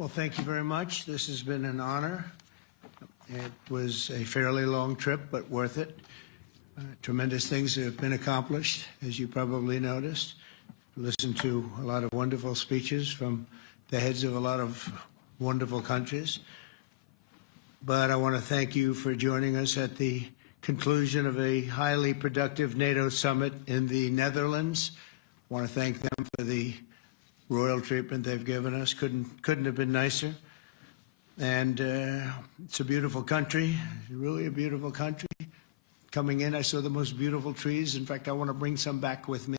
Well, thank you very much. This has been an honor. It was a fairly long trip, but worth it. Tremendous things have been accomplished, as you probably noticed. Listened to a lot of wonderful speeches from the heads of a lot of wonderful countries. But I want to thank you for joining us at the conclusion of a highly productive NATO summit in the Netherlands. I want to thank them for the royal treatment they've given us. Couldn't have been nicer. And it's a beautiful country, really a beautiful country. Coming in, I saw the most beautiful trees. In fact, I want to bring some back with me.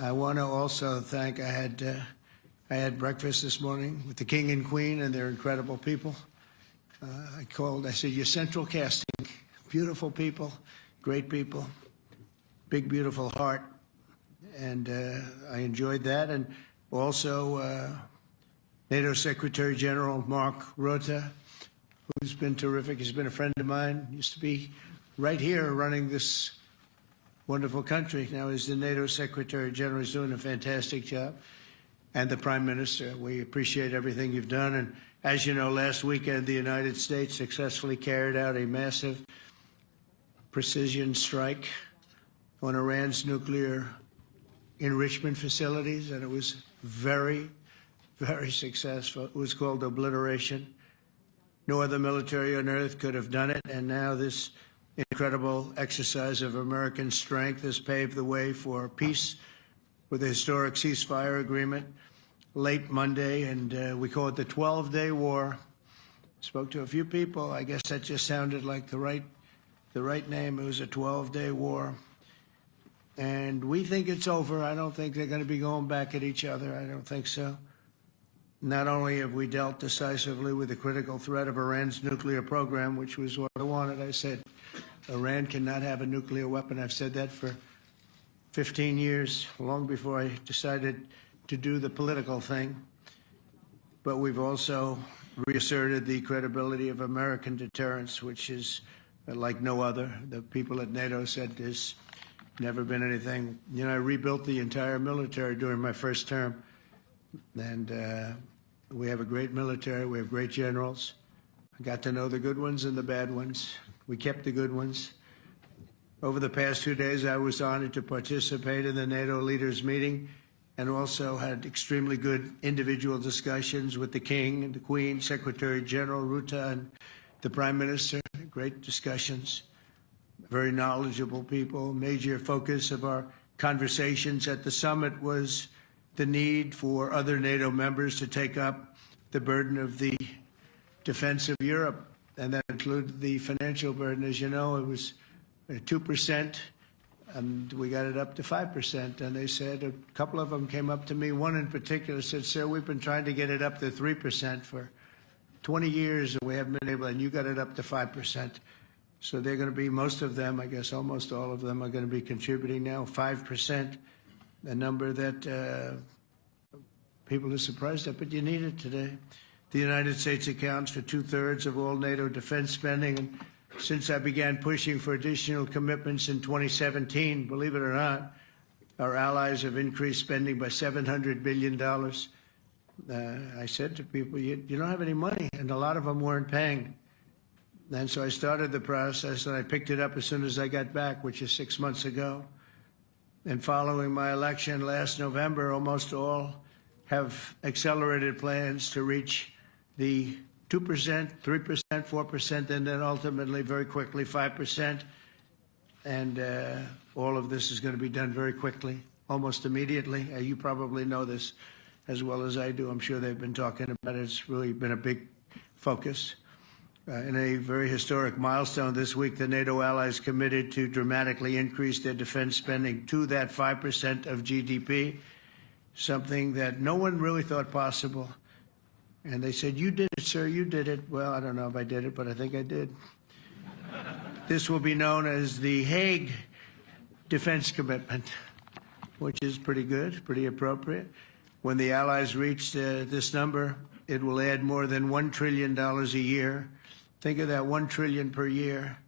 I want to also thank, I had breakfast this morning with the King and Queen, and they're incredible people. I said, you're central casting. Beautiful people, great people, big, beautiful heart. And I enjoyed that. And also NATO Secretary General Mark Rutte, who's been terrific. He's been a friend of mine. Used to be right here running this wonderful country. Now he's the NATO Secretary General. He's doing a fantastic job. And the Prime Minister, we appreciate everything you've done. And as you know, last weekend, the United States successfully carried out a massive precision strike on Iran's nuclear enrichment facilities, and it was very, very successful. It was called obliteration. No other military on earth could have done it, and now this incredible exercise of American strength has paved the way for peace with a historic ceasefire agreement late Monday, and we call it the 12-day war. Spoke to a few people. I guess that just sounded like the right name. It was a 12-day war. And we think it's over. I don't think they're going to be going back at each other. I don't think so. Not only have we dealt decisively with the critical threat of Iran's nuclear program, which was what I wanted. I said, Iran cannot have a nuclear weapon. I've said that for 15 years, long before I decided to do the political thing. But we've also reasserted the credibility of American deterrence, which is like no other. The people at NATO said there's never been anything. You know, I rebuilt the entire military during my first term. And we have a great military. We have great generals. I got to know the good ones and the bad ones. We kept the good ones. Over the past 2 days, I was honored to participate in the NATO leaders meeting and also had extremely good individual discussions with the King and the Queen, Secretary General Rutte, and the Prime Minister. Great discussions. Very knowledgeable people. Major focus of our conversations at the summit was the need for other NATO members to take up the burden of the defense of Europe, and that included the financial burden. As you know, it was 2%, and we got it up to 5%. And they said, a couple of them came up to me. One in particular said, sir, we've been trying to get it up to 3% for 20 years, and we haven't been able, and you got it up to 5%. So they're going to be, most of them, I guess almost all of them, are going to be contributing now 5%, a number that people are surprised at, but you need it today. The United States accounts for 2/3 of all NATO defense spending. And since I began pushing for additional commitments in 2017, believe it or not, our allies have increased spending by $700 billion. I said to people, you don't have any money, and a lot of them weren't paying. And so I started the process, and I picked it up as soon as I got back, which is 6 months ago. And following my election last November, almost all have accelerated plans to reach the 2%, 3%, 4%, and then ultimately, very quickly, 5%. And all of this is going to be done very quickly, almost immediately. You probably know this as well as I do. I'm sure they've been talking about it. It's really been a big focus. In a very historic milestone this week, the NATO allies committed to dramatically increase their defense spending to that 5% of GDP, something that no one really thought possible. And they said, you did it, sir, you did it. Well, I don't know if I did it, but I think I did. This will be known as the Hague Defense Commitment, which is pretty good, pretty appropriate. When the allies reach this number, it will add more than $1 trillion a year. Think of that, $1 trillion per year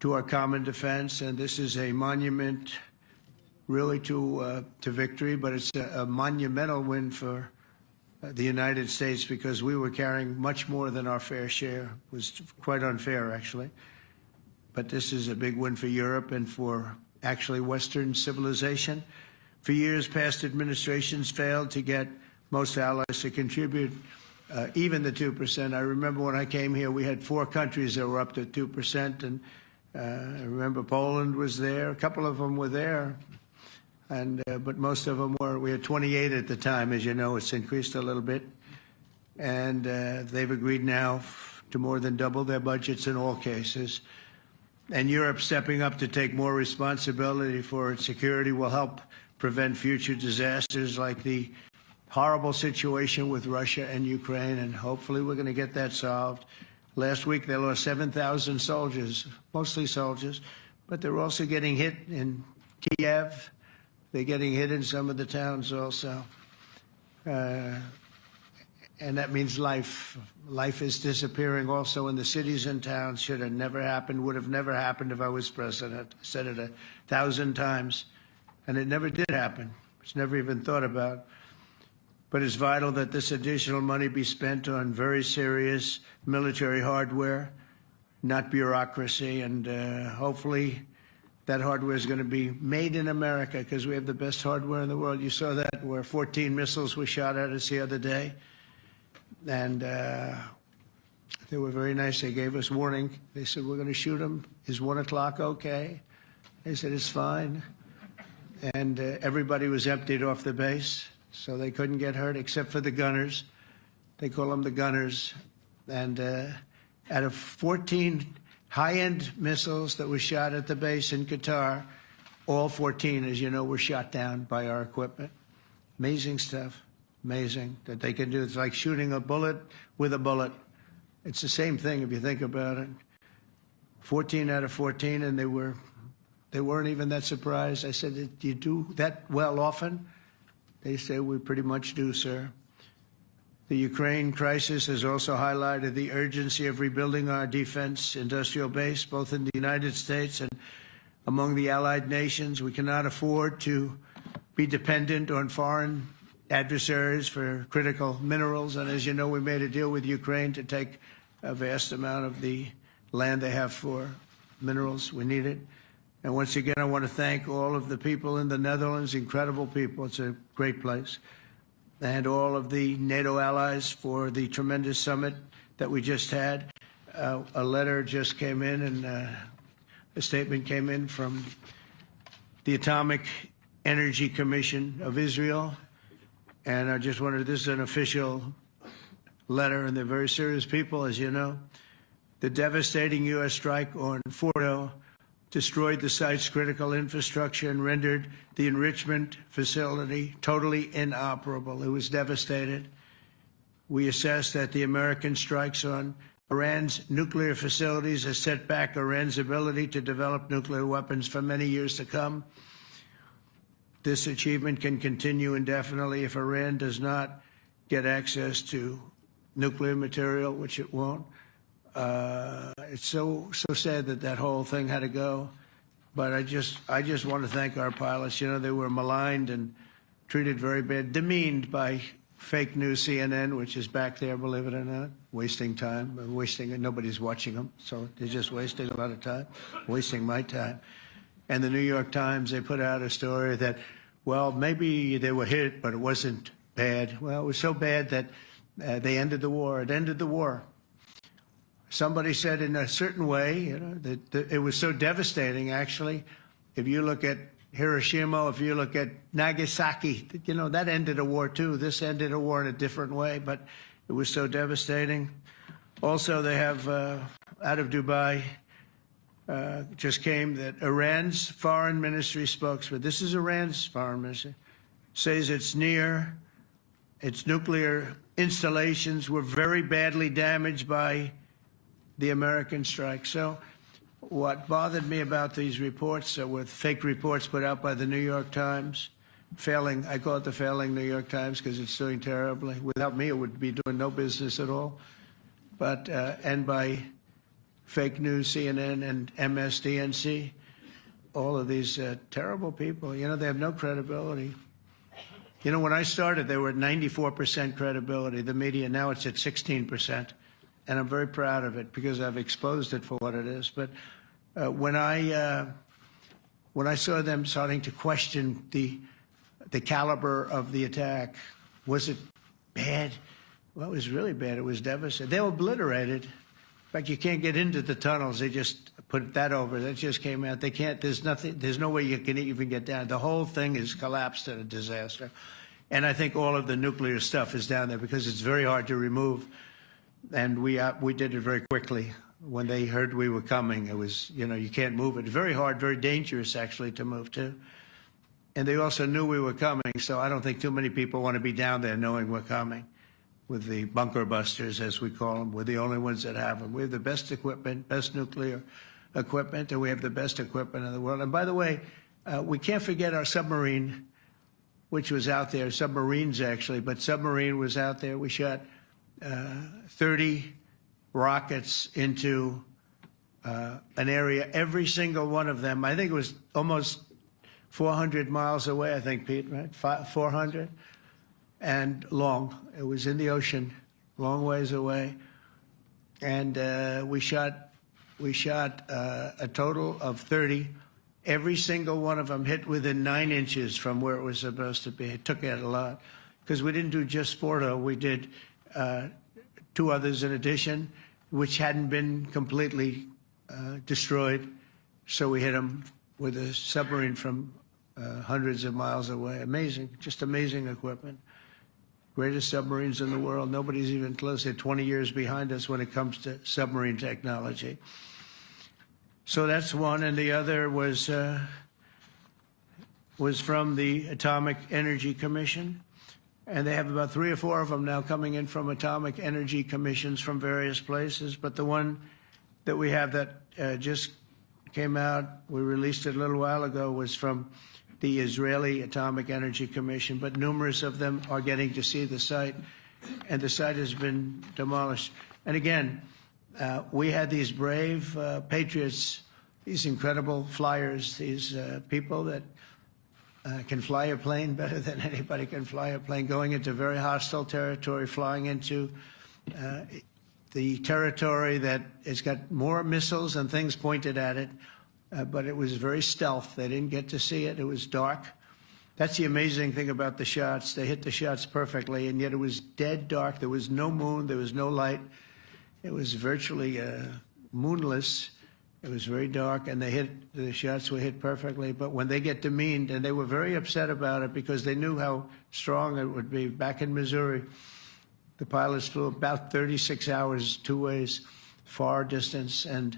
to our common defense. And this is a monument really to victory, but it's a monumental win for the United States, because we were carrying much more than our fair share. It was quite unfair, actually. But this is a big win for Europe and for actually Western civilization. For years, past administrations failed to get most allies to contribute even the 2%. I remember when I came here, we had 4 countries that were up to 2%, and I remember Poland was there. A couple of them were there, and but most of them were. We had 28 at the time. As you know, it's increased a little bit, and they've agreed now to more than double their budgets in all cases. And Europe stepping up to take more responsibility for its security will help prevent future disasters like the horrible situation with Russia and Ukraine, and hopefully we're going to get that solved. Last week they lost 7,000 soldiers, mostly soldiers, but they're also getting hit in Kiev. They're getting hit in some of the towns also. And that means life. Life is disappearing also in the cities and towns. Should have never happened, would have never happened if I was president. I said it 1,000 times, and it never did happen. It's never even thought about. But it's vital that this additional money be spent on very serious military hardware, not bureaucracy, and hopefully that hardware is going to be made in America, because we have the best hardware in the world. You saw that, where 14 missiles were shot at us the other day. And they were very nice. They gave us warning. They said, we're going to shoot them. Is 1 o'clock okay? They said, it's fine. And everybody was emptied off the base, so they couldn't get hurt except for the gunners. They call them the gunners. And out of 14 high-end missiles that were shot at the base in Qatar, all 14, as you know, were shot down by our equipment. Amazing stuff. Amazing that they can do. It's like shooting a bullet with a bullet. It's the same thing if you think about it. 14 out of 14, and they weren't even that surprised. I said, do you do that well often? They say, we pretty much do, sir. The Ukraine crisis has also highlighted the urgency of rebuilding our defense industrial base, both in the United States and among the allied nations. We cannot afford to be dependent on foreign adversaries for critical minerals. And as you know, we made a deal with Ukraine to take a vast amount of the land they have for minerals. We need it. And once again, I want to thank all of the people in the Netherlands, incredible people. It's a great place. And all of the NATO allies for the tremendous summit that we just had. A letter just came in, and a statement came in from the Atomic Energy Commission of Israel. And I just wanted, this is an official letter, and they're very serious people, as you know. The devastating U.S. strike on Fordo destroyed the site's critical infrastructure and rendered the enrichment facility totally inoperable. It was devastated. We assess that the American strikes on Iran's nuclear facilities has set back Iran's ability to develop nuclear weapons for many years to come. This achievement can continue indefinitely if Iran does not get access to nuclear material, which it won't. It's so sad that that whole thing had to go. But I just want to thank our pilots. You know, they were maligned and treated very bad, demeaned by fake news CNN, which is back there, believe it or not, wasting time, wasting it. Nobody's watching them, so they're just wasting a lot of time, wasting my time. And the New York Times, they put out a story that, well, maybe they were hit, but it wasn't bad. Well, it was so bad that they ended the war. It ended the war. Somebody said in a certain way, you know, that it was so devastating, actually. If you look at Hiroshima, if you look at Nagasaki, you know, that ended a war too. This ended a war in a different way, but it was so devastating. Also, they have, out of Dubai, just came that Iran's foreign ministry spokesman, this is Iran's foreign ministry, says its nuclear installations were very badly damaged by the American strike. So what bothered me about these reports were fake reports put out by the New York Times, failing, I call it the failing New York Times because it's doing terribly. Without me, it would be doing no business at all. But, and by fake news, CNN and MSDNC, all of these terrible people, you know, they have no credibility. You know, when I started, they were at 94% credibility, the media. Now it's at 16%. And I'm very proud of it because I've exposed it for what it is. But when I saw them starting to question the caliber of the attack, was it bad? Well, it was really bad. It was devastating. They were obliterated. In fact, you can't get into the tunnels. They just put that over. That just came out. They can't, there's nothing, there's no way you can even get down. The whole thing is collapsed in a disaster. And I think all of the nuclear stuff is down there because it's very hard to remove. And we did it very quickly. When they heard we were coming, it was, you know, you can't move it. Very hard, very dangerous, actually, to move to. And they also knew we were coming, so I don't think too many people want to be down there knowing we're coming. With the bunker busters, as we call them, we're the only ones that have them. We have the best equipment, best nuclear equipment, and we have the best equipment in the world. And by the way, we can't forget our submarine, which was out there, submarines actually, but submarine was out there. We shot 30 rockets into an area, every single one of them. I think it was almost 400 miles away, I think, Pete, right? 400? And long. It was in the ocean, long ways away. And we shot a total of 30. Every single one of them hit within 9 inches from where it was supposed to be. It took out a lot because we didn't do just Fordo. We did 2 others in addition, which hadn't been completely destroyed. So we hit them with a submarine from hundreds of miles away. Amazing, just amazing equipment. Greatest submarines in the world. Nobody's even close. They're 20 years behind us when it comes to submarine technology. So that's one, and the other was from the Atomic Energy Commission, and they have about 3 or 4 of them now coming in from Atomic Energy Commissions from various places. But the one that we have that just came out, we released it a little while ago, was from the Israeli Atomic Energy Commission, but numerous of them are getting to see the site, and the site has been demolished. And again, we had these brave patriots, these incredible flyers, these people that can fly a plane better than anybody can fly a plane, going into very hostile territory, flying into the territory that has got more missiles and things pointed at it. But it was very stealth. They didn't get to see it. It was dark. That's the amazing thing about the shots. They hit the shots perfectly, and yet it was dead dark. There was no moon. There was no light. It was virtually moonless. It was very dark, and the shots were hit perfectly. But when they get demeaned, and they were very upset about it because they knew how strong it would be. Back in Missouri, the pilots flew about 36 hours, 2 ways, far distance, and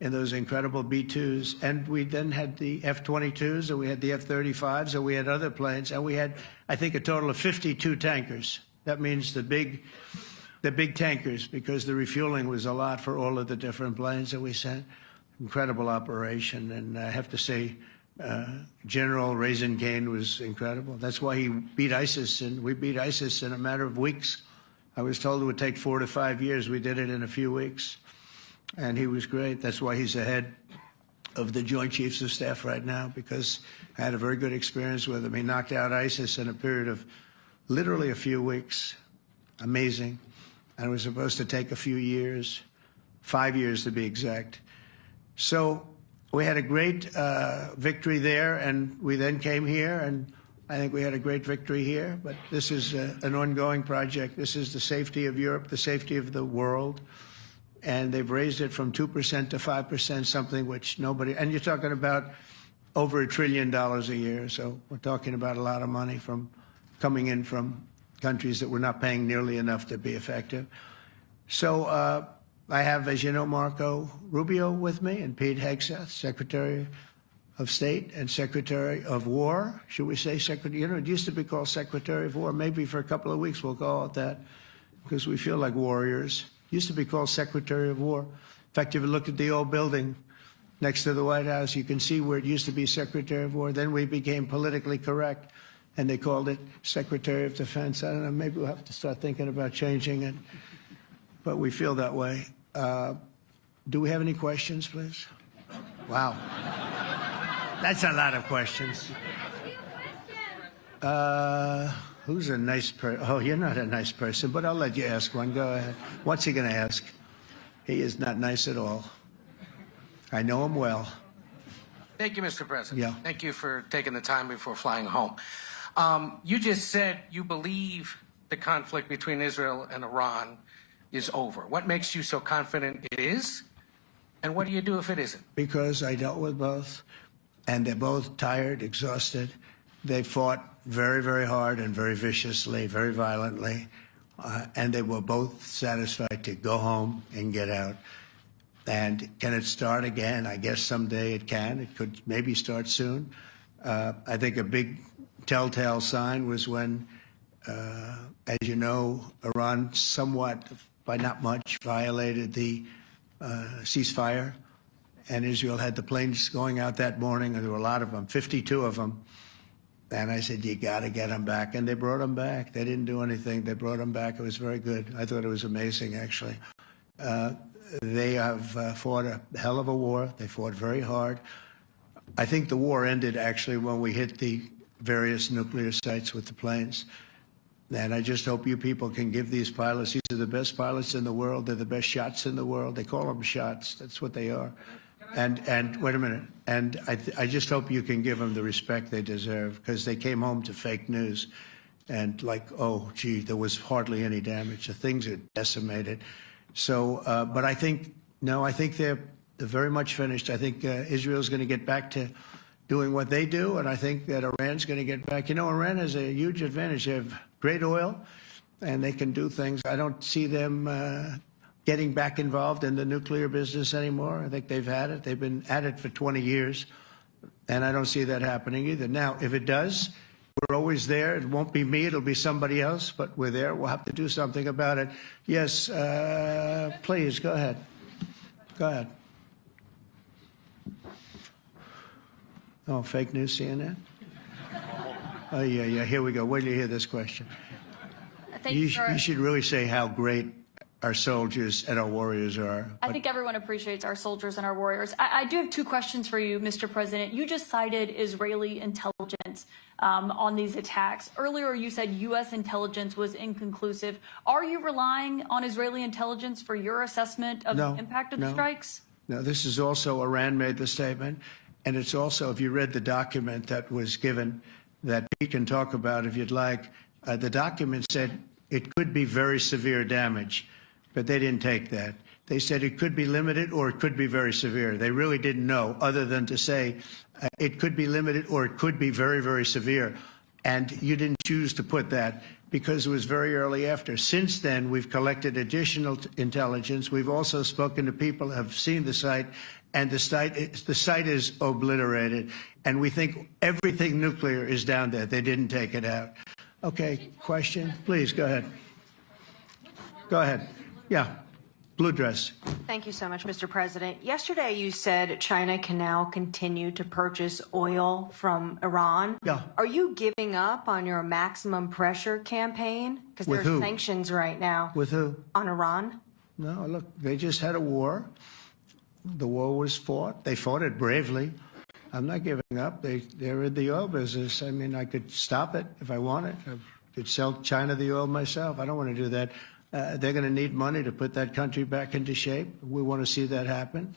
in those incredible B-2s. And we then had the F-22s, and we had the F-35s, and we had other planes, and we had, I think, a total of 52 tankers. That means the big tankers, because the refueling was a lot for all of the different planes that we sent. Incredible operation, and I have to say, General Raisin Kane was incredible. That's why he beat ISIS, and we beat ISIS in a matter of weeks. I was told it would take 4 to 5 years. We did it in a few weeks. And he was great. That's why he's the head of the Joint Chiefs of Staff right now, because I had a very good experience with him. He knocked out ISIS in a period of literally a few weeks. Amazing. And it was supposed to take a few years, 5 years to be exact. So we had a great victory there, and we then came here, and I think we had a great victory here. But this is an ongoing project. This is the safety of Europe, the safety of the world. And they've raised it from 2% to 5%, something which nobody, and you're talking about over $1 trillion a year. So we're talking about a lot of money from coming in from countries that were not paying nearly enough to be effective. So I have, as you know, Marco Rubio with me, and Pete Hegseth, Secretary of State and Secretary of War. Should we say Secretary? You know, it used to be called Secretary of War. Maybe for a couple of weeks we'll call it that, because we feel like warriors. Used to be called Secretary of War. In fact, if you look at the old building next to the White House, you can see where it used to be Secretary of War. Then we became politically correct, and they called it Secretary of Defense. I don't know, maybe we'll have to start thinking about changing it, but we feel that way. Do we have any questions, please? Wow. That's a lot of questions. Who's a nice person? Oh, you're not a nice person, but I'll let you ask one. Go ahead. What's he going to ask? He is not nice at all. I know him well. Thank you, Mr. President. Yeah. Thank you for taking the time before flying home. You just said you believe the conflict between Israel and Iran is over. What makes you so confident it is? And what do you do if it isn't? Because I dealt with both, and they're both tired, exhausted. They fought very, very hard and very viciously, very violently, and they were both satisfied to go home and get out. And can it start again? I guess someday it can. It could maybe start soon. I think a big telltale sign was when, as you know, Iran somewhat, by not much, violated the ceasefire, and Israel had the planes going out that morning, and there were a lot of them, 52 of them. And I said, you got to get them back. And they brought them back. They didn't do anything. They brought them back. It was very good. I thought it was amazing, actually. They have fought a hell of a war. They fought very hard. I think the war ended, actually, when we hit the various nuclear sites with the planes. And I just hope you people can give these pilots, these are the best pilots in the world. They're the best shots in the world. They call them shots. That's what they are. And wait a minute. And I just hope you can give them the respect they deserve, because they came home to fake news. And like, oh, gee, there was hardly any damage. The things are decimated. So, but I think, no, I think they're very much finished. I think Israel's going to get back to doing what they do. And I think that Iran's going to get back. You know, Iran has a huge advantage. They have great oil, and they can do things. I don't see them getting back involved in the nuclear business anymore. I think they've had it. They've been at it for 20 years, and I don't see that happening either. Now, if it does, we're always there. It won't be me. It'll be somebody else, but we're there. We'll have to do something about it. Yes, please, go ahead. Go ahead. Oh, fake news, CNN? Oh, yeah, here we go. Wait till you hear this question. You should really say how great our soldiers and our warriors are. I think everyone appreciates our soldiers and our warriors. I do have two questions for you, Mr. President. You just cited Israeli intelligence on these attacks. Earlier, you said U.S. intelligence was inconclusive. Are you relying on Israeli intelligence for your assessment of the impact of the strikes? No, this is also Iran made the statement. And it's also, if you read the document that was given, that Pete can talk about if you'd like, the document said it could be very severe damage. But they didn't take that. They said it could be limited or it could be very severe. They really didn't know, other than to say it could be limited or it could be very, very severe. And you didn't choose to put that because it was very early after. Since then, we've collected additional intelligence. We've also spoken to people who have seen the site, and the site is obliterated. And we think everything nuclear is down there. They didn't take it out. Okay, question? Please, go ahead. Go ahead. Yeah, blue dress. Thank you so much, Mr. President. Yesterday, you said China can now continue to purchase oil from Iran. Yeah. Are you giving up on your maximum pressure campaign? Because there are sanctions right now. With who? On Iran. No, look, they just had a war. The war was fought. They fought it bravely. I'm not giving up. They're in the oil business. I mean, I could stop it if I wanted. I could sell China the oil myself. I don't want to do that. They're going to need money to put that country back into shape. We want to see that happen.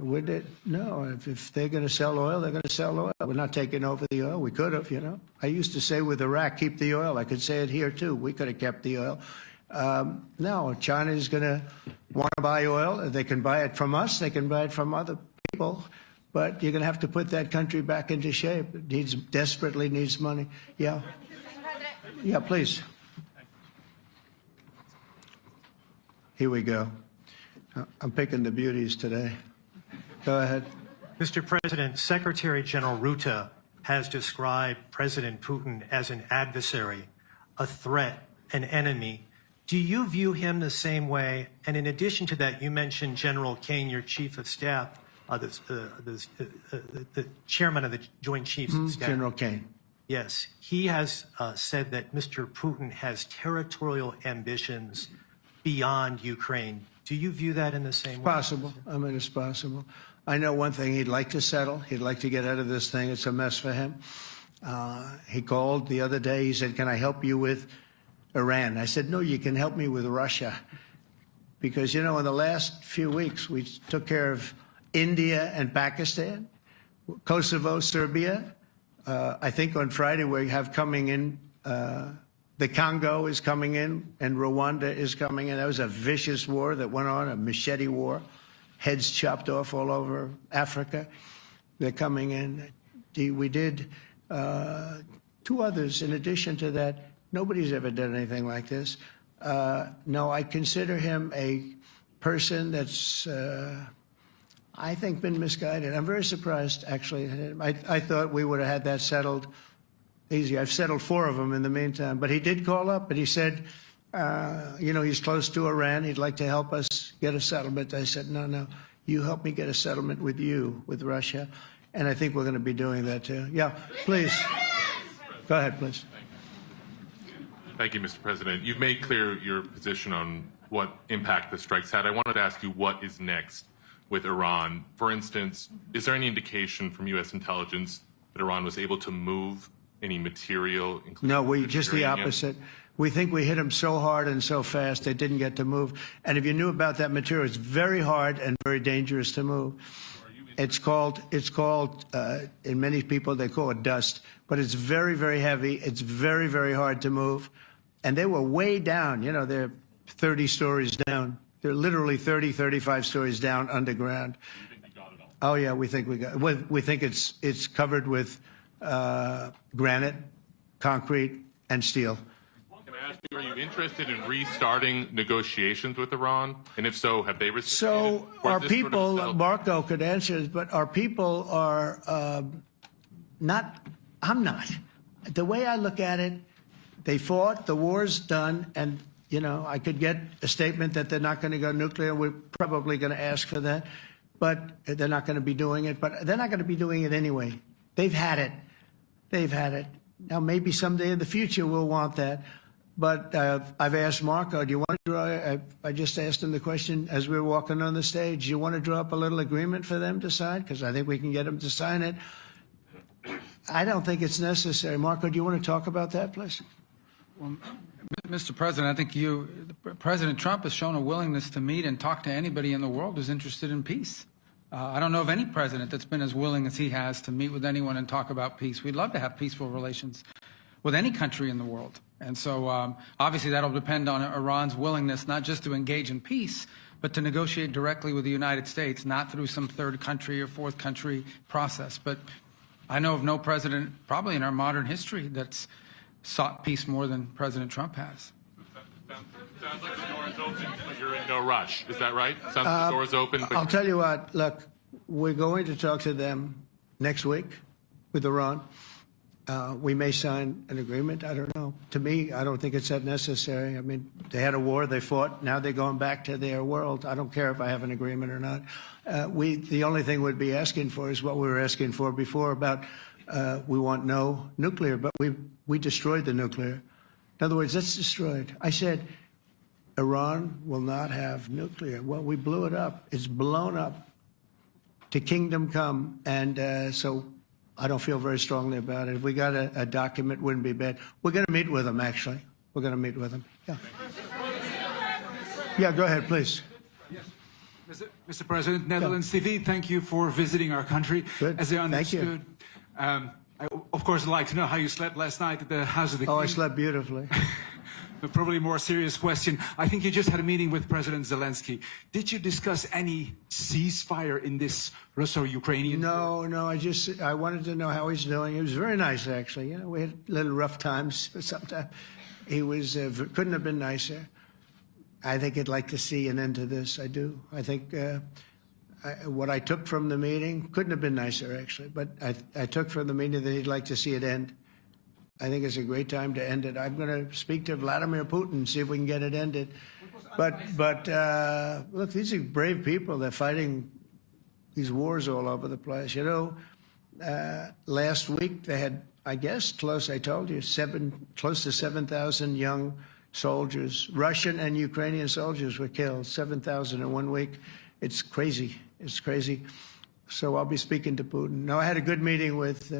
No, if they're going to sell oil, they're going to sell oil. We're not taking over the oil. We could have, you know. I used to say with Iraq, keep the oil. I could say it here, too. We could have kept the oil. No, China is going to want to buy oil. They can buy it from us. They can buy it from other people. But you're going to have to put that country back into shape. It desperately needs money. Yeah. Yeah, please. Here we go. I'm picking the beauties today. Go ahead. Mr. President, Secretary General Rutte has described President Putin as an adversary, a threat, an enemy. Do you view him the same way? And in addition to that, you mentioned General Kane, your chief of staff, the chairman of the Joint Chiefs of Staff. General Kane. Yes. He has said that Mr. Putin has territorial ambitions beyond Ukraine. Do you view that in the same way? Possible. I mean, it's possible. I know one thing. He'd like to settle. He'd like to get out of this thing. It's a mess for him. He called the other day. He said, "Can I help you with Iran?" I said, "No, you can help me with Russia." Because, you know, in the last few weeks, we took care of India and Pakistan, Kosovo, Serbia. I think on Friday we have coming in, the Congo is coming in, and Rwanda is coming in. That was a vicious war that went on, a machete war, heads chopped off all over Africa. They're coming in. We did 2 others in addition to that. Nobody's ever done anything like this. No, I consider him a person that's, I think, been misguided. I'm very surprised, actually. I thought we would have had that settled easy. I've settled 4 of them in the meantime. But he did call up, and he said, you know, he's close to Iran. He'd like to help us get a settlement. I said, no, you help me get a settlement with you, with Russia. And I think we're going to be doing that, too. Yeah, please. Go ahead, please. Thank you, Mr. President. You've made clear your position on what impact the strikes had. I wanted to ask you what is next with Iran. For instance, is there any indication from U.S. intelligence that Iran was able to move any material? No, just the opposite. We think we hit them so hard and so fast they didn't get to move. And if you knew about that material, it's very hard and very dangerous to move. It's called, in many people, they call it dust, but it's very, very heavy. It's very, very hard to move. And they were way down. You know, they're 30 stories down. They're literally 30, 35 stories down underground. You think you got it all? Oh, yeah, we think we got it. We think it's covered with granite, concrete, and steel. Can I ask you, are you interested in restarting negotiations with Iran? And if so, have they received? So our people, Marco could answer this, but our people are not, I'm not. The way I look at it, they fought, the war's done, and, you know, I could get a statement that they're not going to go nuclear. We're probably going to ask for that, but they're not going to be doing it. But they're not going to be doing it anyway. They've had it. They've had it. Now, maybe someday in the future we'll want that. But I've asked Marco, do you want to draw, I just asked him the question as we were walking on the stage, do you want to draw up a little agreement for them to sign? Because I think we can get them to sign it. I don't think it's necessary. Marco, do you want to talk about that, please? Well, Mr. President, I think President Trump has shown a willingness to meet and talk to anybody in the world who's interested in peace. I don't know of any president that's been as willing as he has to meet with anyone and talk about peace. We'd love to have peaceful relations with any country in the world. And so obviously that'll depend on Iran's willingness not just to engage in peace, but to negotiate directly with the United States, not through some third country or fourth country process. But I know of no president, probably in our modern history, that's sought peace more than President Trump has. Sounds like the door is open, but you're in no rush. Is that right? Sounds like the door is open. But I'll tell you what, look, we're going to talk to them next week with Iran. We may sign an agreement. I don't know. To me, I don't think it's that necessary. I mean, they had a war, they fought. Now they're going back to their world. I don't care if I have an agreement or not. The only thing we'd be asking for is what we were asking for before about we want no nuclear, but we destroyed the nuclear. In other words, that's destroyed. I said Iran will not have nuclear. Well, we blew it up. It's blown up to kingdom come. And so I don't feel very strongly about it. If we got a document, it wouldn't be bad. We're going to meet with them, actually. We're going to meet with them. Yeah. Yeah, go ahead, please. Yes. Mr. President, Netherlands TV, thank you for visiting our country. Good. As I understood, Thank you. I, of course, would like to know how you slept last night at the House of the King. Oh, I slept beautifully. But probably a more serious question. I think you just had a meeting with President Zelensky. Did you discuss any ceasefire in this Russo-Ukrainian? No, I wanted to know how he's doing. He was very nice, actually. You know, we had little rough times, but sometimes he was couldn't have been nicer. I think he'd like to see an end to this. I do. I think what I took from the meeting couldn't have been nicer, actually. But I took from the meeting that he'd like to see it end. I think it's a great time to end it. I'm going to speak to Vladimir Putin and see if we can get it ended. But look, these are brave people. They're fighting these wars all over the place. You know, last week they had, I guess, I told you, close to 7,000 young soldiers, Russian and Ukrainian soldiers were killed, 7,000 in 1 week. It's crazy. It's crazy. So I'll be speaking to Putin. No, I had a good meeting with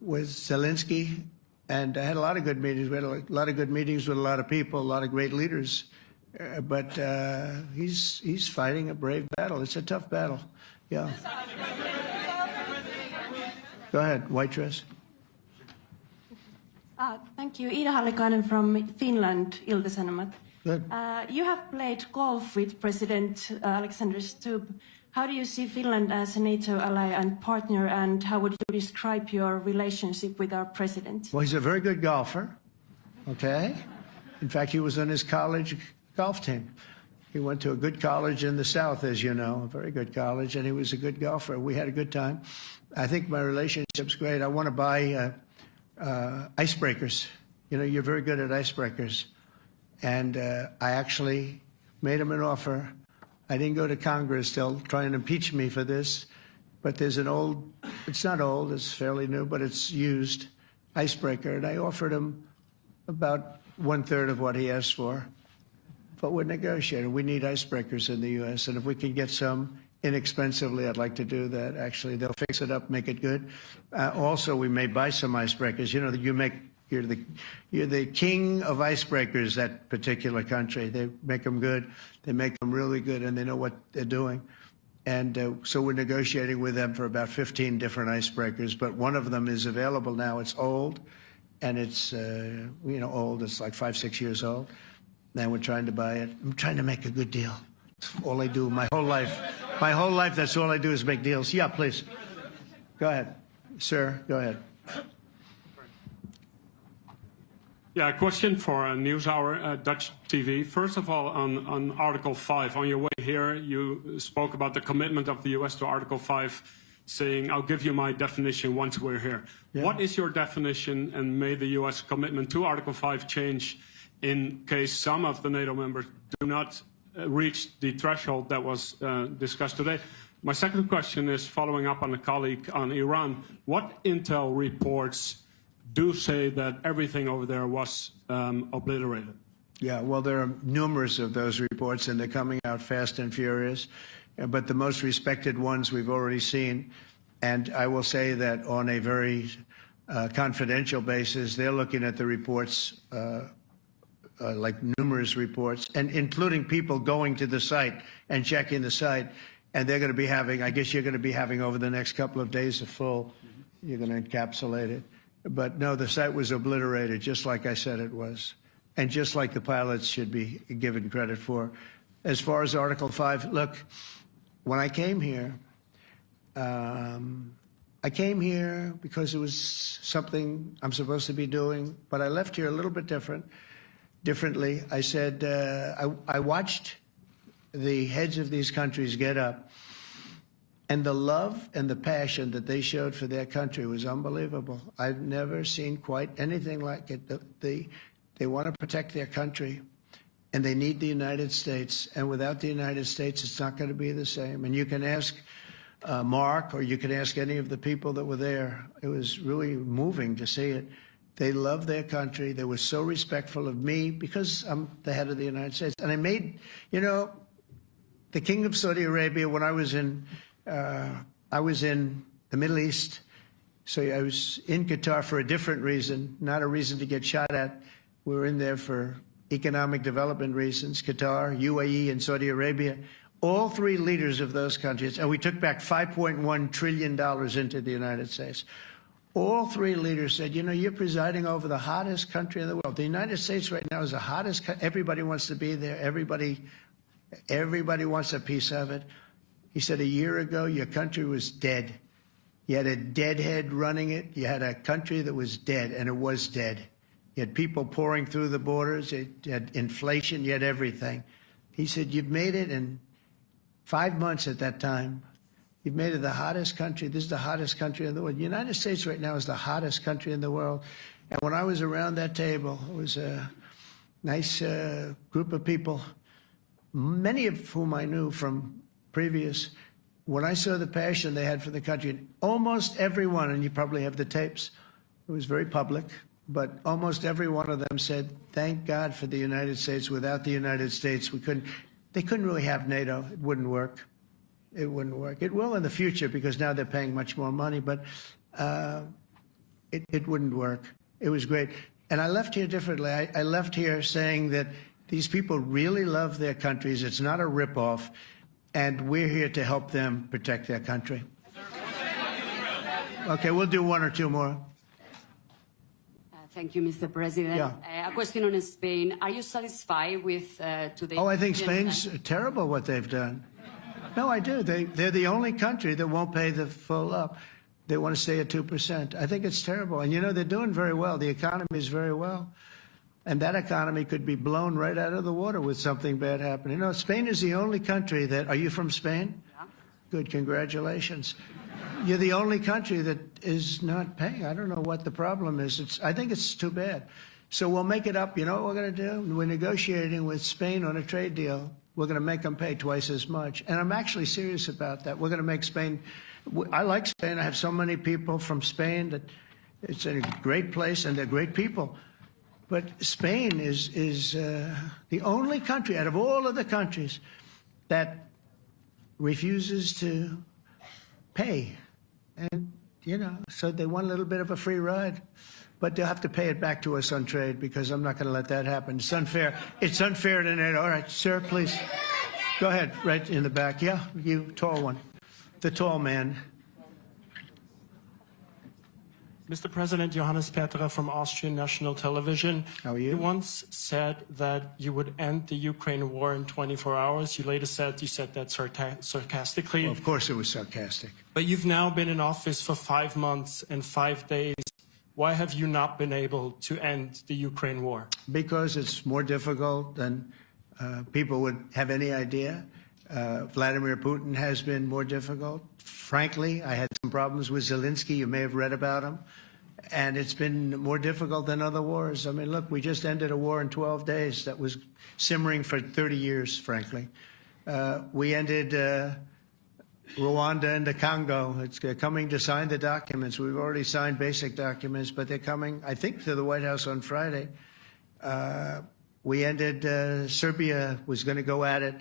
with Zelensky, and I had a lot of good meetings. We had a lot of good meetings with a lot of people, a lot of great leaders. But he's fighting a brave battle. It's a tough battle. Yeah. Go ahead, white dress. Thank you. Ida Hallikainen from Finland, Ilta-Sanomat. Good. You have played golf with President Alexander Stubb. How do you see Finland as a NATO ally and partner, and how would you describe your relationship with our president? Well, he's a very good golfer, okay? In fact, he was on his college golf team. He went to a good college in the South, as you know, a very good college, and he was a good golfer. We had a good time. I think my relationship's great. I want to buy icebreakers. You know, you're very good at icebreakers. And I actually made him an offer. I didn't go to Congress. They'll try and impeach me for this. But there's an old, it's not old, it's fairly new, but it's used icebreaker. And I offered him about 1/3 of what he asked for. But we're negotiating. We need icebreakers in the U.S. And if we can get some inexpensively, I'd like to do that. Actually, they'll fix it up, make it good. Also, we may buy some icebreakers. You know, you're the king of icebreakers, that particular country. They make them good. They make them really good, and they know what they're doing. And so we're negotiating with them for about 15 different icebreakers, but one of them is available now. It's old, and it's, old. It's like 5-6 years old. Now we're trying to buy it. I'm trying to make a good deal. That's all I do my whole life. My whole life, that's all I do is make deals. Yeah, please. Go ahead. Sir, go ahead. Yeah, a question for NewsHour, Dutch TV. First of all, on Article 5, on your way here, you spoke about the commitment of the U.S. to Article 5, saying, I'll give you my definition once we're here. Yeah. What is your definition, and may the U.S. commitment to Article 5 change in case some of the NATO members do not reach the threshold that was discussed today? My second question is following up on a colleague on Iran. What intel reports do say that everything over there was obliterated? Yeah, well, there are numerous of those reports, and they're coming out fast and furious. But the most respected ones we've already seen. And I will say that on a very confidential basis, they're looking at the reports, like numerous reports, and including people going to the site and checking the site. And they're going to be having, I guess you're going to be having over the next couple of days a full, you're going to encapsulate it. But no, the site was obliterated, just like I said it was, and just like the pilots should be given credit for. As far as Article 5, look, when I came here because it was something I'm supposed to be doing, but I left here a little bit differently. I said, I watched the heads of these countries get up, and the love and the passion that they showed for their country was unbelievable. I've never seen quite anything like it. They want to protect their country, and they need the United States. And without the United States, it's not going to be the same. And you can ask Mark, or you can ask any of the people that were there. It was really moving to see it. They love their country. They were so respectful of me because I'm the head of the United States. And I made, the King of Saudi Arabia, when I was in the Middle East, so I was in Qatar for a different reason, not a reason to get shot at. We were in there for economic development reasons, Qatar, UAE, and Saudi Arabia. All three leaders of those countries, and we took back $5.1 trillion into the United States. All three leaders said, you're presiding over the hottest country in the world. The United States right now is the hottest country. Everybody wants to be there. Everybody wants a piece of it. He said, a year ago, your country was dead. You had a deadhead running it. You had a country that was dead, and it was dead. You had people pouring through the borders. You had inflation. You had everything. He said, you've made it in 5 months at that time. You've made it the hottest country. This is the hottest country in the world. The United States right now is the hottest country in the world. And when I was around that table, it was a nice group of people, many of whom I knew from previous. When I saw the passion they had for the country, almost everyone, and you probably have the tapes, it was very public, but almost every one of them said, thank God for the United States. Without the United States, they couldn't really have NATO. It wouldn't work. It wouldn't work. It will in the future because now they're paying much more money. But it wouldn't work. It was great. And I left here differently. I left here saying that these people really love their countries. It's not a ripoff. And we're here to help them protect their country. Okay, we'll do one or two more. Thank you, Mr. President. Yeah. A question on Spain. Are you satisfied with today's... Oh, I think Spain's terrible what they've done. No, I do. They're the only country that won't pay the full up. They want to stay at 2%. I think it's terrible. And, you know, they're doing very well. The economy is very well. And that economy could be blown right out of the water with something bad happening. You know, Spain is the only country that... Are you from Spain? Yeah. Good, congratulations. You're the only country that is not paying. I don't know what the problem is. I think it's too bad. So we'll make it up. You know what we're going to do? We're negotiating with Spain on a trade deal. We're going to make them pay twice as much. And I'm actually serious about that. We're going to make Spain... I like Spain. I have so many people from Spain that it's a great place and they're great people. But Spain is the only country out of all of the countries that refuses to pay. And, you know, so they want a little bit of a free ride. But they'll have to pay it back to us on trade because I'm not going to let that happen. It's unfair. It's unfair to NATO. All right, sir, please. Go ahead, right in the back. Yeah, you, tall one. The tall man. Mr. President, Johannes Petra from Austrian National Television. How are you? You once said that you would end the Ukraine war in 24 hours. You later said you said that sarcastically. Well, of course it was sarcastic. But you've now been in office for 5 months and 5 days. Why have you not been able to end the Ukraine war? Because it's more difficult than people would have any idea. Vladimir Putin has been more difficult. Frankly, I had some problems with Zelensky. You may have read about him. And it's been more difficult than other wars. I mean, look, we just ended a war in 12 days that was simmering for 30 years, frankly. We ended Rwanda and the Congo. It's coming to sign the documents. We've already signed basic documents, but they're coming, I think, to the White House on Friday. We ended Serbia was going to go at it.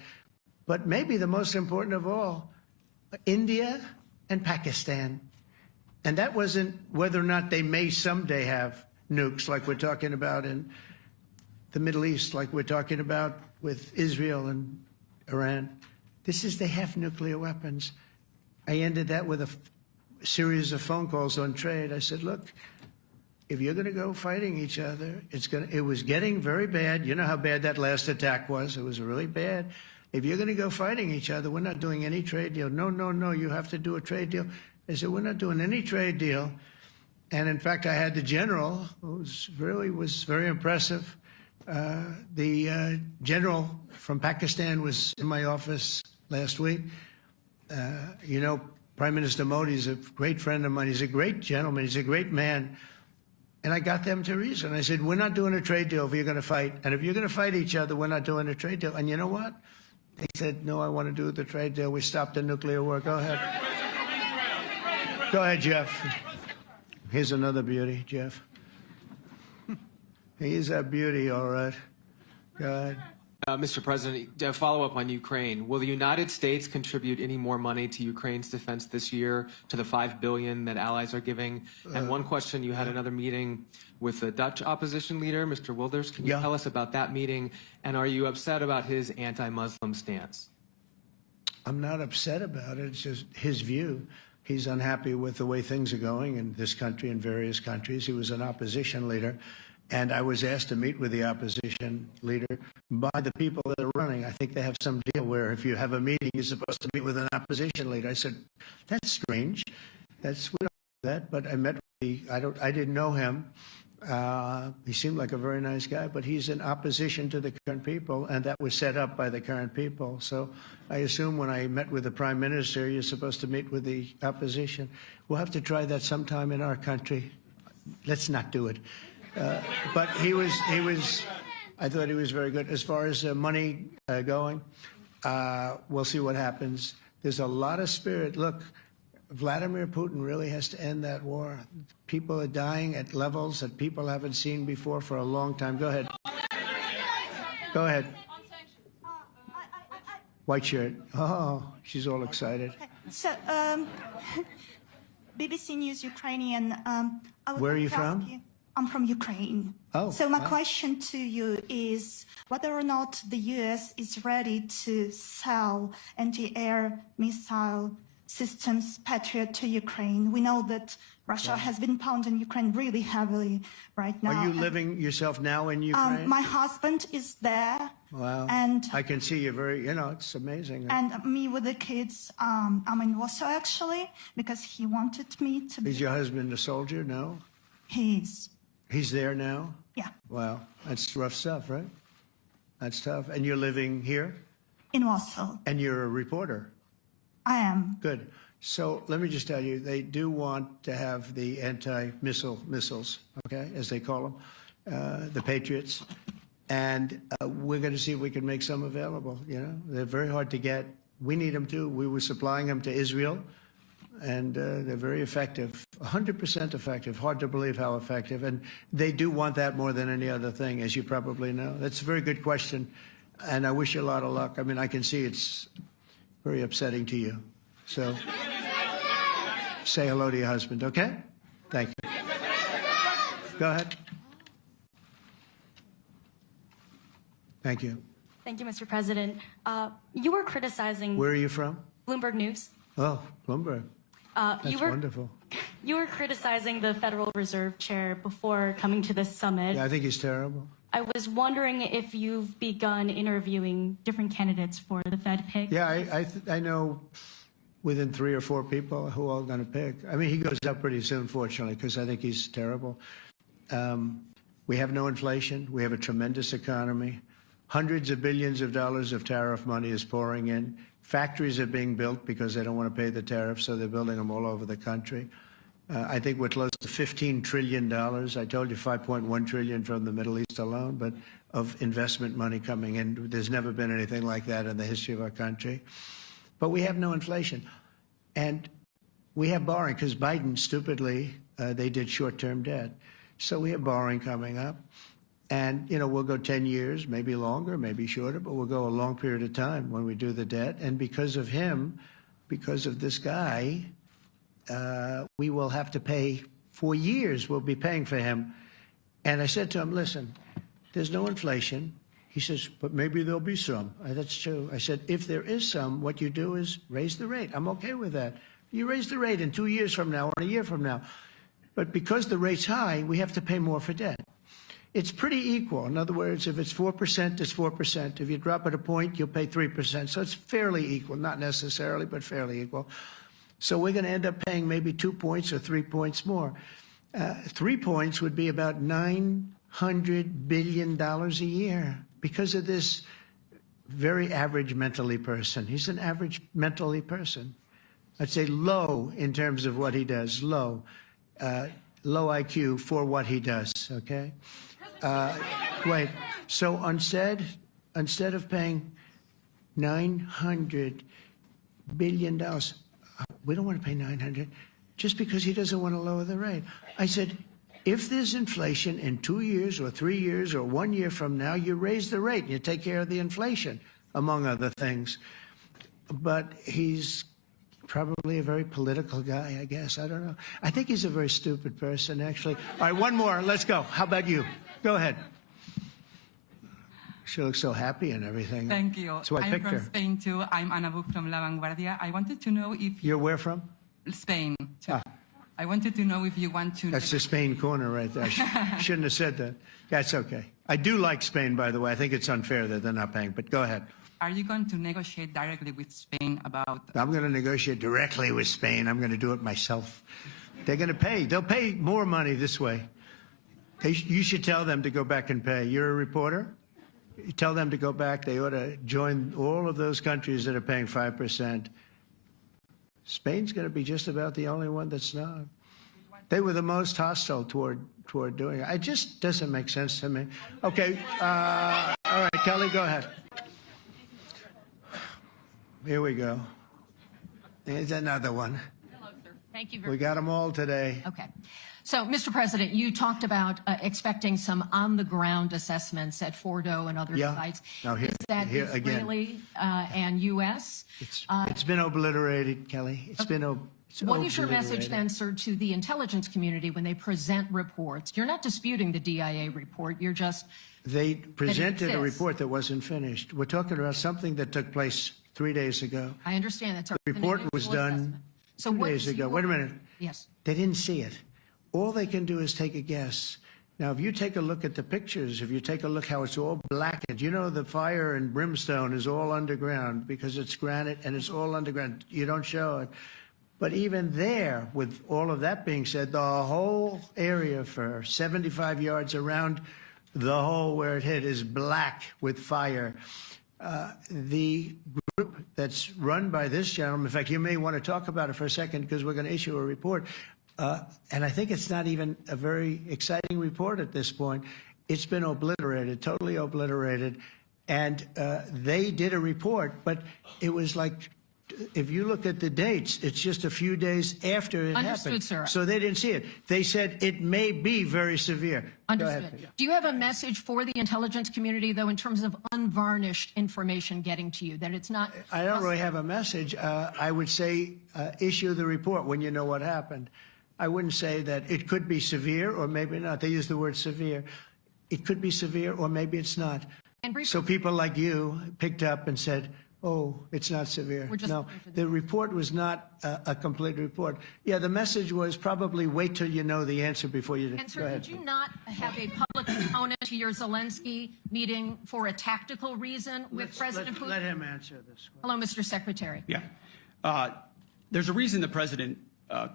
But maybe the most important of all, India and Pakistan. And that wasn't whether or not they may someday have nukes like we're talking about in the Middle East, like we're talking about with Israel and Iran. This is they have nuclear weapons. I ended that with a series of phone calls on trade. I said, look, if you're going to go fighting each other, it was getting very bad. You know how bad that last attack was. It was really bad. If you're going to go fighting each other, we're not doing any trade deal. No, no, no, you have to do a trade deal. I said, we're not doing any trade deal. And in fact, I had the general, who was very impressive. The general from Pakistan was in my office last week. You know, Prime Minister Modi is a great friend of mine. He's a great gentleman. He's a great man. And I got them to reason. I said, we're not doing a trade deal if you're going to fight. And if you're going to fight each other, we're not doing a trade deal. And you know what? They said, no, I want to do the trade deal. We stopped the nuclear war. Go ahead. Go ahead, Jeff. Here's another beauty, Jeff. He's a beauty, all right. Go ahead. Mr. President, a follow-up on Ukraine. Will the United States contribute any more money to Ukraine's defense this year, to the $5 billion that allies are giving? And one question, you had another meeting with the Dutch opposition leader, Mr. Wilders. Can you tell us about that meeting? And are you upset about his anti-Muslim stance? I'm not upset about it. It's just his view. He's unhappy with the way things are going in this country and various countries. He was an opposition leader. And I was asked to meet with the opposition leader by the people that are running. I think they have some deal where if you have a meeting, you're supposed to meet with an opposition leader. I said, that's strange. We don't do that. But I met with I didn't know him. He seemed like a very nice guy, but he's in opposition to the current people, and that was set up by the current people. So I assume when I met with the Prime Minister, you're supposed to meet with the opposition. We'll have to try that sometime in our country. Let's not do it. But I thought he was very good. As far as money going, we'll see what happens. There's a lot of spirit. Look, Vladimir Putin really has to end that war. People are dying at levels that people haven't seen before for a long time. Go ahead. Go ahead. White shirt. Oh, she's all excited. So, BBC News Ukrainian. Where are you from? I'm from Ukraine. Oh, so my wow. question to you is whether or not the U.S. is ready to sell anti-air missile systems Patriot to Ukraine. We know that Russia has been pounding Ukraine really heavily right now. Are you living yourself now in Ukraine? My husband is there. Wow. And I can see you very, it's amazing. And me with the kids, I'm in Warsaw actually, because he wanted me to be. Is your husband a soldier? No? He's there now? Yeah. Wow. That's rough stuff, right? That's tough. And you're living here? In Warsaw. And you're a reporter? I am. Good. So let me just tell you, they do want to have the missiles, okay, as they call them, the Patriots. And we're going to see if we can make some available, They're very hard to get. We need them too. We were supplying them to Israel, and they're very effective, 100% effective. Hard to believe how effective. And they do want that more than any other thing, as you probably know. That's a very good question, and I wish you a lot of luck. I mean, I can see it's very upsetting to you. So say hello to your husband, okay? Thank you. Go ahead. Thank you. Thank you, Mr. President. You were criticizing... Where are you from? Bloomberg News. Oh, Bloomberg. That's wonderful. You were criticizing the Federal Reserve Chair before coming to this summit. Yeah, I think he's terrible. I was wondering if you've begun interviewing different candidates for the Fed pick. Yeah, I know within 3 or 4 people who are going to pick. I mean, he goes up pretty soon, fortunately, because I think he's terrible. We have no inflation. We have a tremendous economy. Hundreds of billions of dollars of tariff money is pouring in. Factories are being built because they don't want to pay the tariffs, so they're building them all over the country. I think we're close to $15 trillion. I told you $5.1 trillion from the Middle East alone, but of investment money coming in. There's never been anything like that in the history of our country. But we have no inflation. And we have borrowing because Biden, stupidly, they did short-term debt. So we have borrowing coming up. And, we'll go 10 years, maybe longer, maybe shorter, but we'll go a long period of time when we do the debt. And because of him, because of this guy, we will have to pay for years. We'll be paying for him. And I said to him, listen, there's no inflation. He says, but maybe there'll be some. That's true. I said, if there is some, what you do is raise the rate. I'm okay with that. You raise the rate in 2 years from now or a year from now. But because the rate's high, we have to pay more for debt. It's pretty equal. In other words, if it's 4%, it's 4%. If you drop it a point, you'll pay 3%. So it's fairly equal, not necessarily, but fairly equal. So we're going to end up paying maybe 2 points or 3 points more. 3 points would be about $900 billion a year because of this very average mentally person. He's an average mentally person. I'd say low in terms of what he does, low. Low IQ for what he does, okay? Wait, so instead of paying $900 billion, we don't want to pay 900 just because he doesn't want to lower the rate. I said, if there's inflation in 2 years or 3 years or 1 year from now, you raise the rate and you take care of the inflation, among other things. But he's probably a very political guy, I guess. I don't know. I think he's a very stupid person, actually. All right, one more. Let's go. How about you? Go ahead. She looks so happy and everything. Thank you. So I picked her. I'm from Spain, too. I'm Ana Buch from La Vanguardia. I wanted to know if... You're where from? Spain, too. I wanted to know if you want to... That's the Spain corner right there. Shouldn't have said that. That's okay. I do like Spain, by the way. I think it's unfair that they're not paying, but go ahead. Are you going to negotiate directly with Spain about... I'm going to negotiate directly with Spain. I'm going to do it myself. They're going to pay. They'll pay more money this way. You should tell them to go back and pay. You're a reporter? You tell them to go back. They ought to join all of those countries that are paying 5%. Spain's going to be just about the only one that's not. They were the most hostile toward doing it. It just doesn't make sense to me. Okay. All right, Kelly, go ahead. Here we go. Here's another one. Hello, sir. Thank you We got them all today. Okay. So, Mr. President, you talked about expecting some on-the-ground assessments at Fordo and other sites. Now here, is that Israeli and U.S.? It's been obliterated, Kelly. It's been What is your message then, sir, to the intelligence community when they present reports? You're not disputing the DIA report. You're just... They presented a report that wasn't finished. We're talking about something that took place 3 days ago. I understand that's... The report was done 2 days ago. Wait a minute. Yes. They didn't see it. All they can do is take a guess. Now, if you take a look at the pictures, if you take a look how it's all blackened, you know the fire and brimstone is all underground because it's granite and it's all underground. You don't show it. But even there, with all of that being said, the whole area for 75 yards around the hole where it hit is black with fire. The group that's run by this gentleman, in fact, you may want to talk about it for a second because we're going to issue a report. And I think it's not even a very exciting report at this point. It's been obliterated, totally obliterated. And they did a report, but it was like, if you look at the dates, it's just a few days after it happened. Sir. So they didn't see it. They said it may be very severe. Understood. Do you have a message for the intelligence community, though, in terms of unvarnished information getting to you, that it's not... I don't really have a message. I would say issue the report when you know what happened. I wouldn't say that it could be severe or maybe not. They use the word severe. It could be severe or maybe it's not. So people like you picked up and said, oh, it's not severe. No, the report was not a complete report. Yeah, the message was probably wait till you know the answer before you... And sir, did you not have a public component to your Zelensky meeting for a tactical reason with President Putin? Let him answer this one. Hello, Mr. Secretary. Yeah. There's a reason the president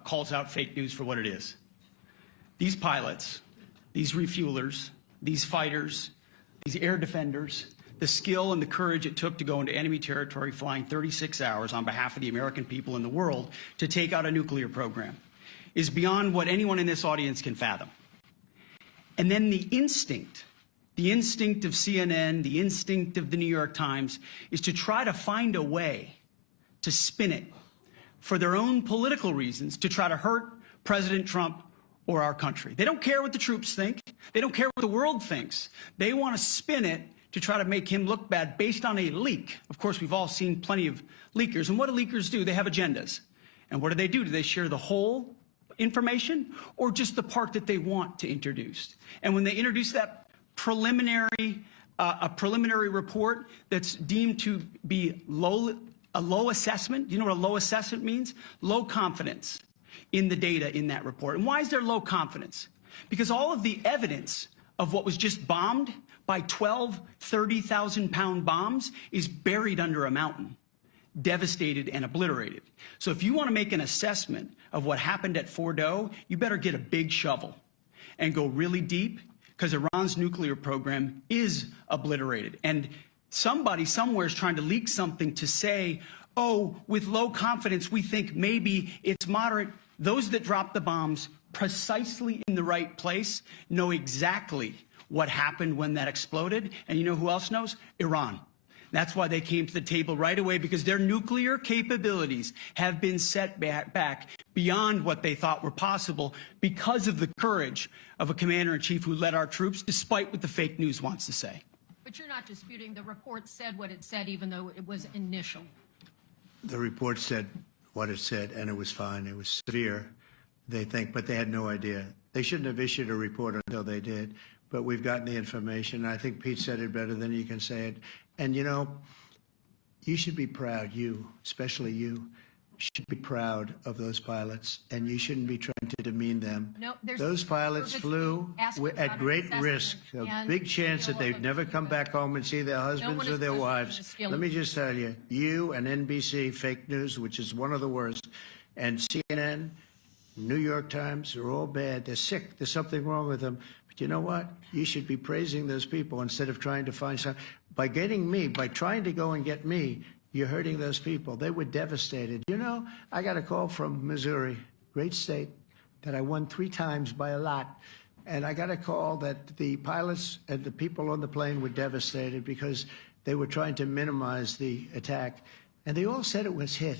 calls out fake news for what it is. These pilots, these refuelers, these fighters, these air defenders, the skill and the courage it took to go into enemy territory flying 36 hours on behalf of the American people and the world to take out a nuclear program is beyond what anyone in this audience can fathom. And then the instinct of CNN, the instinct of the New York Times is to try to find a way to spin it for their own political reasons to try to hurt President Trump or our country. They don't care what the troops think. They don't care what the world thinks. They want to spin it to try to make him look bad based on a leak. Of course, we've all seen plenty of leakers. And what do leakers do? They have agendas. And what do? Do they share the whole information or just the part that they want to introduce? And when they introduce that preliminary report that's deemed to be a low assessment, you know what a low assessment means? Low confidence in the data in that report. And why is there low confidence? Because all of the evidence of what was just bombed by 12 30,000-pound bombs is buried under a mountain, devastated and obliterated. So if you want to make an assessment of what happened at Fordo, you better get a big shovel and go really deep, because Iran's nuclear program is obliterated. And somebody somewhere is trying to leak something to say, oh, with low confidence, we think maybe it's moderate. Those that dropped the bombs precisely in the right place know exactly what happened when that exploded. And you know who else knows? Iran. That's why they came to the table right away, because their nuclear capabilities have been set back beyond what they thought were possible because of the courage of a commander-in-chief who led our troops, despite what the fake news wants to say. But you're not disputing the report said what it said, even though it was initial. The report said what it said, and it was fine. It was severe, they think, but they had no idea. They shouldn't have issued a report until they did. But we've gotten the information. I think Pete said it better than you can say it. And, you know, you should be proud, you, especially you, should be proud of those pilots, and you shouldn't be trying to demean them. No, those pilots flew at great risk, a big chance that they'd never come back home and see their husbands or their wives. Let me just tell you, you and NBC, fake news, which is one of the worst, and CNN, New York Times, are all bad. They're sick. There's something wrong with them. But you know what? You should be praising those people instead of trying to find some. By getting me, by trying to go and get me, you're hurting those people. They were devastated. You know, I got a call from Missouri, great state, that I won 3 times by a lot. And I got a call that the pilots and the people on the plane were devastated because they were trying to minimize the attack. And they all said it was hit.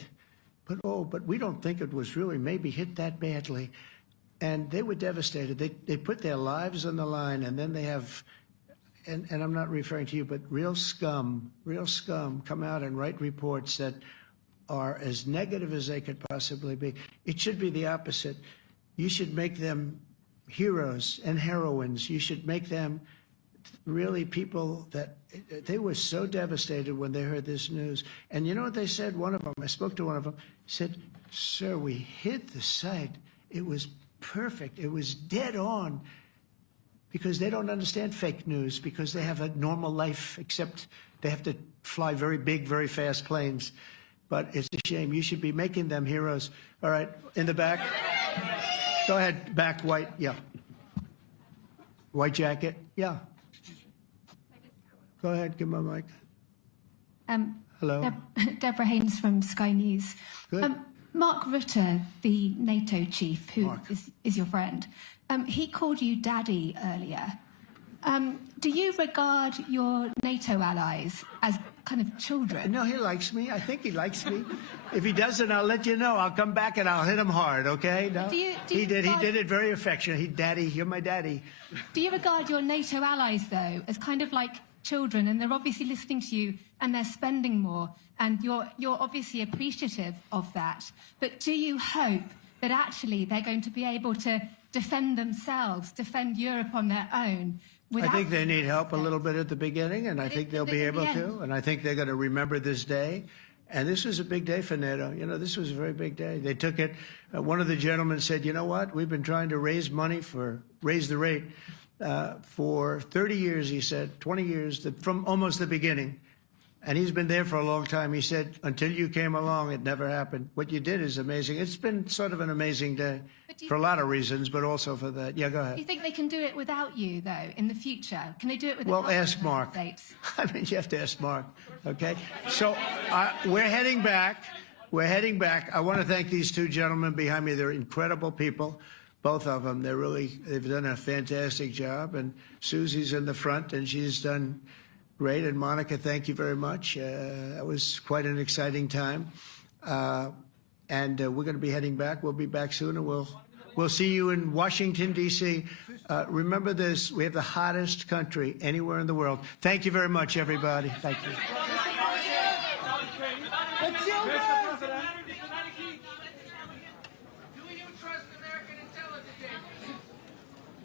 But we don't think it was really maybe hit that badly. And they were devastated. They put their lives on the line, and then they have, and I'm not referring to you, but real scum come out and write reports that are as negative as they could possibly be. It should be the opposite. You should make them heroes and heroines. You should make them really people that they were so devastated when they heard this news. And you know what they said? One of them, I spoke to one of them, said, "Sir, we hit the site. It was perfect. It was dead on." Because they don't understand fake news, because they have a normal life, except they have to fly very big, very fast planes. But it's a shame. You should be making them heroes. All right, in the back. Go ahead, back, white, yeah. White jacket, yeah. Go ahead, give me my mic. Hello. Deborah Haynes from Sky News. Good. Mark Rutte, the NATO chief, who is your friend, he called you daddy earlier. Do you regard your NATO allies as kind of children? No, he likes me. I think he likes me. If he doesn't, I'll let you know. I'll come back and I'll hit him hard, okay? No? He did it very affectionate. Daddy, you're my daddy. Do you regard your NATO allies, though, as kind of like children, and they're obviously listening to you and they're spending more, and you're obviously appreciative of that, but do you hope that actually they're going to be able to defend themselves, defend Europe on their own? I think they need help a little bit at the beginning, and I think they'll be able to, and I think they're going to remember this day. And this was a big day for NATO. You know, this was a very big day. They took it. One of the gentlemen said, "You know what? We've been trying to raise money raise the rate for 30 years," he said, 20 years, from almost the beginning. And he's been there for a long time. He said, "Until you came along, it never happened. What you did is amazing." It's been sort of an amazing day for a lot of reasons, but also for that. Yeah, go ahead. Do you think they can do it without you, though, in the future? Can they do it without Well, ask Mark. States? I mean, you have to ask Mark, okay? So we're heading back. We're heading back. I want to thank these two gentlemen behind me. They're incredible people, both of them. They've done a fantastic job. And Susie's in the front, and she's done great. And Monica, thank you very much. It was quite an exciting time. And we're going to be heading back. We'll be back soon, and we'll see you in Washington, D.C. Remember this, we have the hottest country anywhere in the world. Thank you very much, everybody. Thank you.